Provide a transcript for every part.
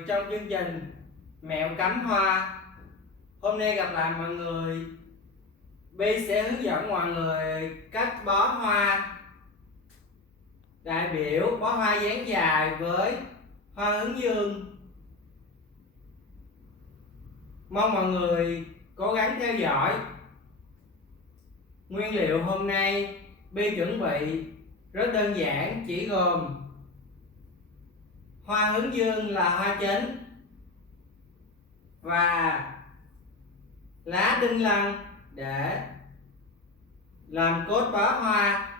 người trong chương trình Mẹo cắm hoa. Hôm nay gặp lại mọi người, Bi sẽ hướng dẫn mọi người cách bó hoa đại biểu, bó hoa dáng dài với hoa hướng dương. Mong mọi người cố gắng theo dõi. Nguyên liệu hôm nay Bi chuẩn bị rất đơn giản, chỉ gồm hoa hướng dương là hoa chính và lá đinh lăng để làm cốt bó hoa.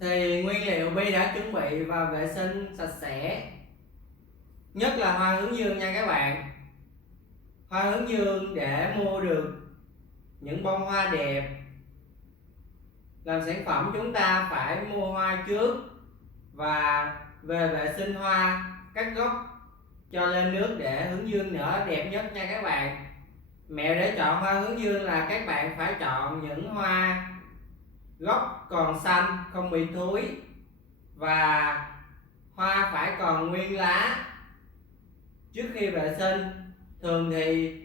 Thì nguyên liệu Bi đã chuẩn bị và vệ sinh sạch sẽ, nhất là hoa hướng dương nha các bạn. Hoa hướng dương để mua được những bông hoa đẹp, làm sản phẩm chúng ta phải mua hoa trước và về vệ sinh hoa, cắt gốc cho lên nước để hướng dương nở đẹp nhất nha các bạn. Mẹo để chọn hoa hướng dương là các bạn phải chọn những hoa gốc còn xanh, không bị thúi, và hoa phải còn nguyên lá trước khi vệ sinh. Thường thì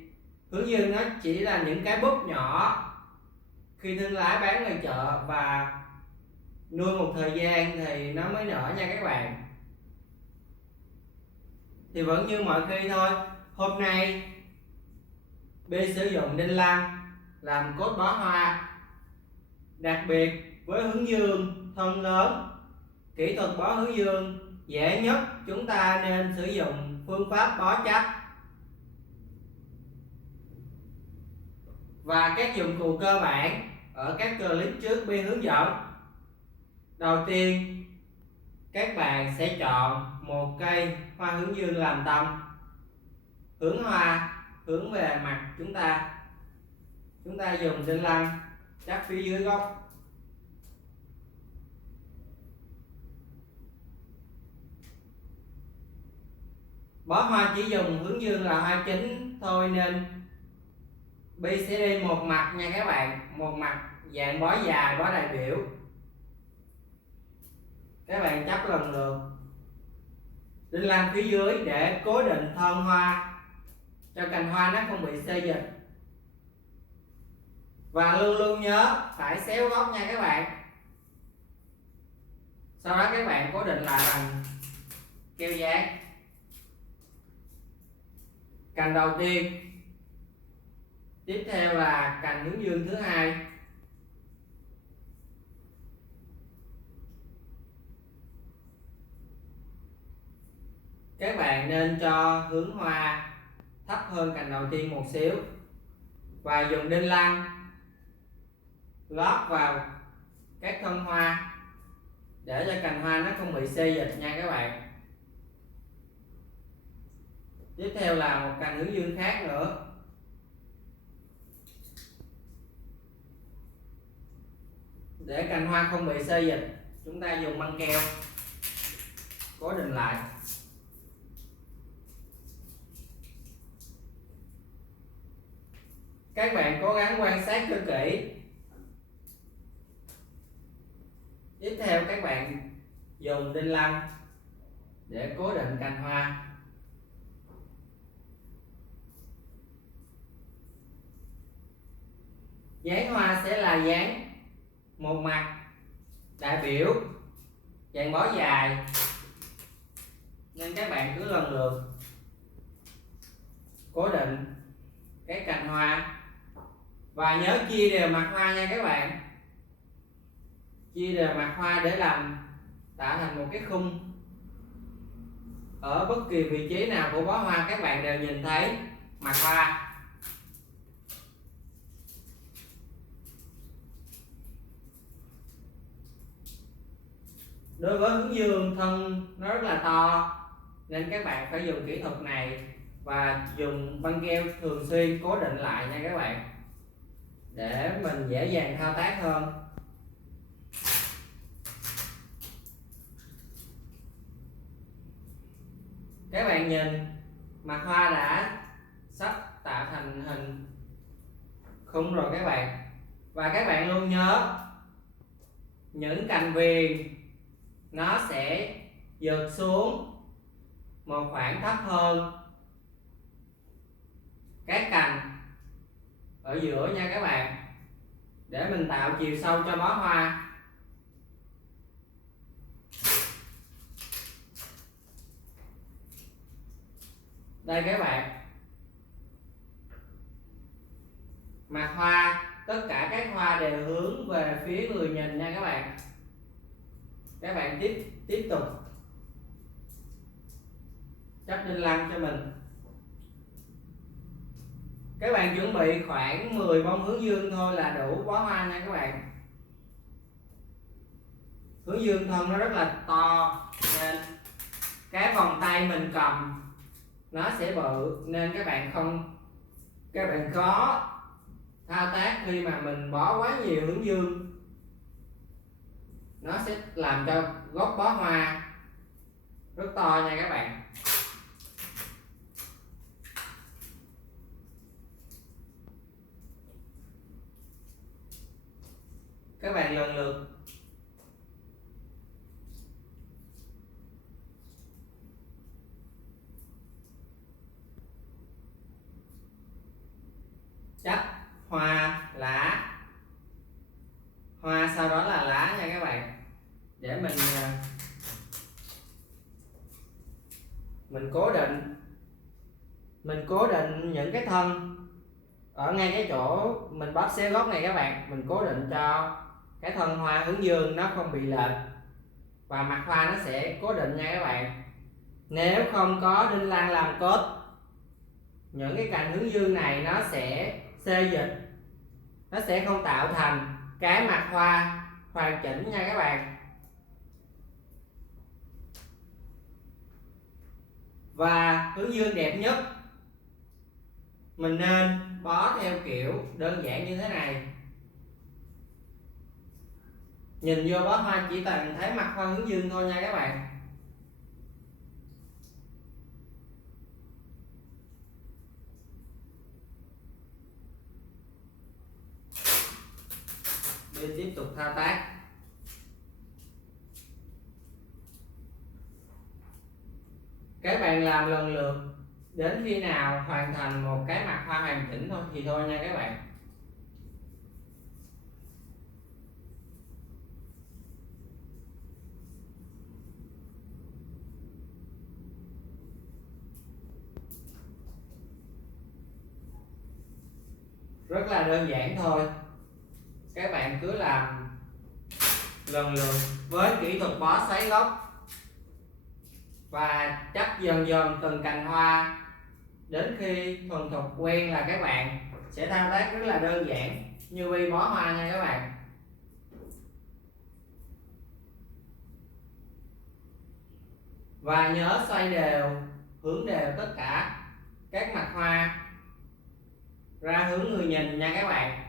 hướng dương nó chỉ là những cái búp nhỏ khi thương lái bán ngoài chợ và nuôi một thời gian thì nó mới nở nha các bạn. Thì vẫn như mọi khi thôi, hôm nay Bi sử dụng đinh lăng làm cốt bó hoa. Đặc biệt với hướng dương thân lớn, kỹ thuật bó hướng dương dễ nhất, chúng ta nên sử dụng phương pháp bó chấp. Và các dụng cụ cơ bản ở các clip trước Bi hướng dẫn. Đầu tiên, các bạn sẽ chọn một cây hoa hướng dương làm tâm, hướng hoa hướng về mặt chúng ta. Chúng ta dùng đinh lăng chắp phía dưới gốc. Bó hoa chỉ dùng hướng dương là hoa chính thôi nên Bi sẽ đi một mặt nha các bạn, một mặt dạng bó dài, bó đại biểu. Các bạn chắp lần lượt đinh lăng phía dưới để cố định thân hoa cho cành hoa nó không bị xê dịch. Và luôn luôn nhớ phải xéo gốc nha các bạn. Sau đó các bạn cố định lại bằng keo dán. Cành đầu tiên, tiếp theo là cành hướng dương thứ hai. Các bạn nên cho hướng hoa thấp hơn cành đầu tiên một xíu và dùng đinh lăng lót vào các thân hoa để cho cành hoa nó không bị xê dịch nha các bạn. Tiếp theo là một cành hướng dương khác nữa. Để cành hoa không bị xê dịch, chúng ta dùng băng keo cố định lại. Các bạn cố gắng quan sát cho kỹ. Tiếp theo các bạn dùng đinh lăng để cố định cành hoa. Dáng hoa sẽ là dáng một mặt đại biểu, dạng bó dài, nên các bạn cứ lần lượt cố định cái cành hoa và nhớ chia đều mặt hoa nha các bạn. Chia đều mặt hoa để tạo thành một cái khung. Ở bất kỳ vị trí nào của bó hoa các bạn đều nhìn thấy mặt hoa. Đối với hướng dương thân nó rất là to nên các bạn phải dùng kỹ thuật này và dùng băng keo thường xuyên cố định lại nha các bạn, để mình dễ dàng thao tác hơn. Các bạn nhìn mặt hoa đã sắp tạo thành hình khung rồi các bạn. Và các bạn luôn nhớ những cành viền nó sẽ giật xuống một khoảng thấp hơn cái cành ở giữa nha các bạn, để mình tạo chiều sâu cho bó hoa. Đây các bạn, mặt hoa, tất cả các hoa đều hướng về phía người nhìn nha các bạn. Các bạn tiếp tục chấp đinh lăng cho mình. Các bạn chuẩn bị khoảng 10 bông hướng dương thôi là đủ bó hoa nha các bạn. Hướng dương thân nó rất là to nên cái vòng tay mình cầm nó sẽ bự, nên các bạn khó thao tác khi mà mình bó quá nhiều hướng dương, nó sẽ làm cho gốc bó hoa rất to nha các bạn. Các bạn lần lượt chắp hoa lá, hoa sau đó là lá nha các bạn, để mình cố định những cái thân ở ngay cái chỗ mình bóp xé gốc này các bạn. Mình cố định cho cái thân hoa hướng dương nó không bị lệch và mặt hoa nó sẽ cố định nha các bạn. Nếu không có đinh lăng làm cốt, những cái cành hướng dương này nó sẽ xê dịch, nó sẽ không tạo thành cái mặt hoa hoàn chỉnh nha các bạn. Và hướng dương đẹp nhất mình nên bó theo kiểu đơn giản như thế này. Nhìn vô bó hoa chỉ toàn thấy mặt hoa hướng dương thôi nha các bạn. Đi tiếp tục thao tác. Các bạn làm lần lượt đến khi nào hoàn thành một cái mặt hoa hoàn chỉnh thôi thì thôi nha các bạn. Rất là đơn giản thôi. Các bạn cứ làm lần lượt với kỹ thuật bó xoáy gốc và chắp dần dần từng cành hoa đến khi thuần thục quen là các bạn sẽ thao tác rất là đơn giản như bi bó hoa nha các bạn. Và nhớ xoay đều, hướng đều tất cả các mặt hoa ra hướng người nhìn nha các bạn.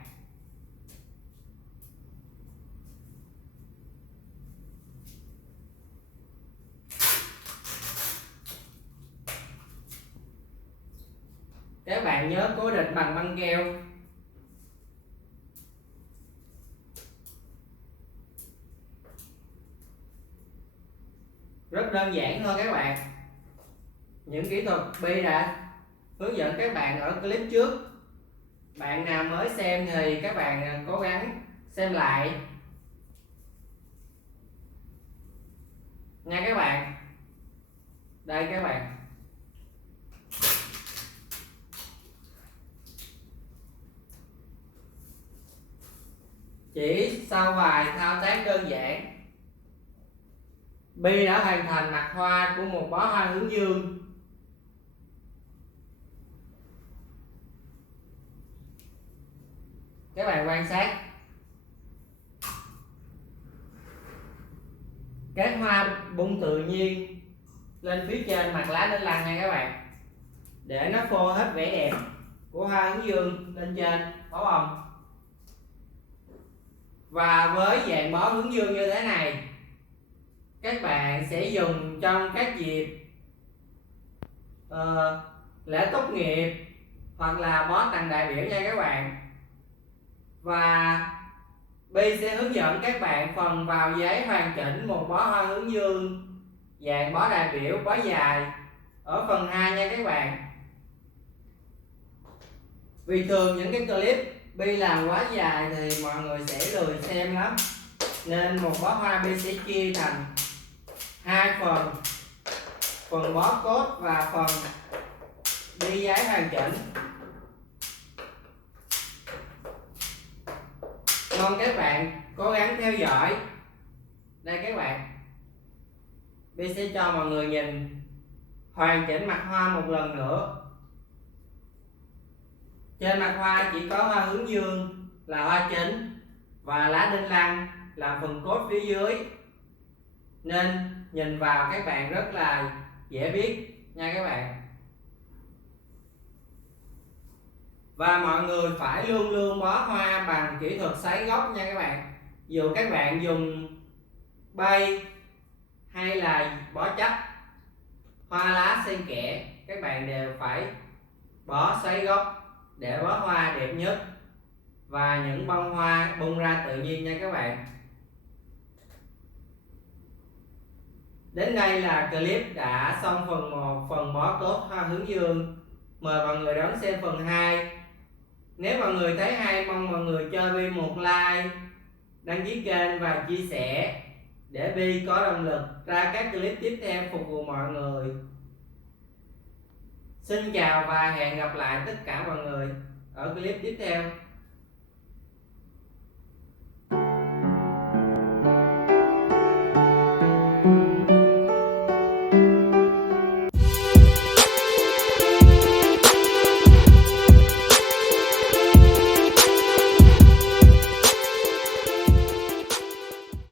Các bạn nhớ cố định bằng băng keo. Rất đơn giản thôi các bạn. Những kỹ thuật Bi đã hướng dẫn các bạn ở clip trước. Bạn nào mới xem thì các bạn cố gắng xem lại nha các bạn. Đây các bạn, chỉ sau vài thao tác đơn giản, Bi đã hoàn thành mặt hoa của một bó hoa hướng dương. Các bạn quan sát các hoa bung tự nhiên lên phía trên mặt lá đinh lăng nha các bạn, để nó phô hết vẻ đẹp của hoa hướng dương lên trên bó bông. Và với dạng bó hướng dương như thế này, các bạn sẽ dùng trong các dịp lễ tốt nghiệp hoặc là bó tặng đại biểu nha các bạn. Và Bi sẽ hướng dẫn các bạn phần vào giấy hoàn chỉnh một bó hoa hướng dương Dàn bó đại biểu, bó dài ở phần 2 nha các bạn. Vì thường những cái clip Bi làm quá dài thì mọi người sẽ lười xem lắm, nên một bó hoa Bi sẽ chia thành hai phần: phần bó cốt và phần đi giấy hoàn chỉnh. Mong các bạn cố gắng theo dõi. Đây các bạn, Bi sẽ cho mọi người nhìn hoàn chỉnh mặt hoa một lần nữa. Trên mặt hoa chỉ có hoa hướng dương là hoa chính và lá đinh lăng làm phần cốt phía dưới, nên nhìn vào các bạn rất là dễ biết nha các bạn. Và mọi người phải luôn luôn bó hoa bằng kỹ thuật sấy gốc nha các bạn. Dù các bạn dùng bay hay là bó chắc, hoa lá xen kẽ, các bạn đều phải bó xoáy gốc để bó hoa đẹp nhất và những bông hoa bung ra tự nhiên nha các bạn. Đến đây là clip đã xong phần 1, phần bó cốt hoa hướng dương. Mời mọi người đón xem phần 2. Nếu mọi người thấy hay, mong mọi người cho Bi một like, đăng ký kênh và chia sẻ để Bi có động lực ra các clip tiếp theo phục vụ mọi người. Xin chào và hẹn gặp lại tất cả mọi người ở clip tiếp theo.